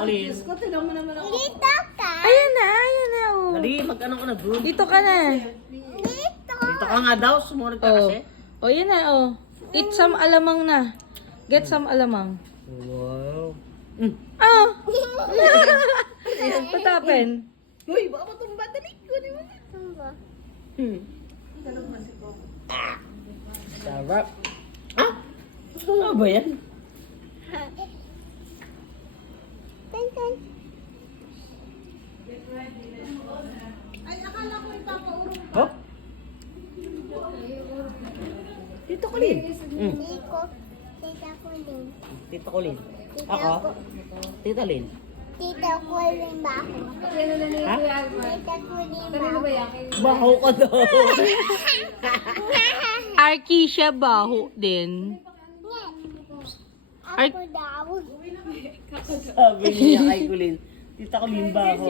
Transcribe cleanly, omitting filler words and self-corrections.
Alin. Dito ka. Ayan na, oh. Dali, mag-ano ka na, good. Dito ka na. Dito. Dito ka nga daw, sumunod ka Oh. kasi. Oh, yan na, oh. Eat some alamang na. Get some alamang. Wow. Ah! What happened? Uy, baka matumba, dali. Kunin mo. Sarap. Ah? Ano ba yan? Tan. Oh? Tito Colin. Tiko. Tita ko din. Tito Colin. Tita Ako? ko. Tita Lin. Tita ko rin ba ako? Ha? Tita ko rin ba ako? Baho ka daw. Arkisha baho din. Ako daw. Sabi niya kay Colin. Tita Colin baho.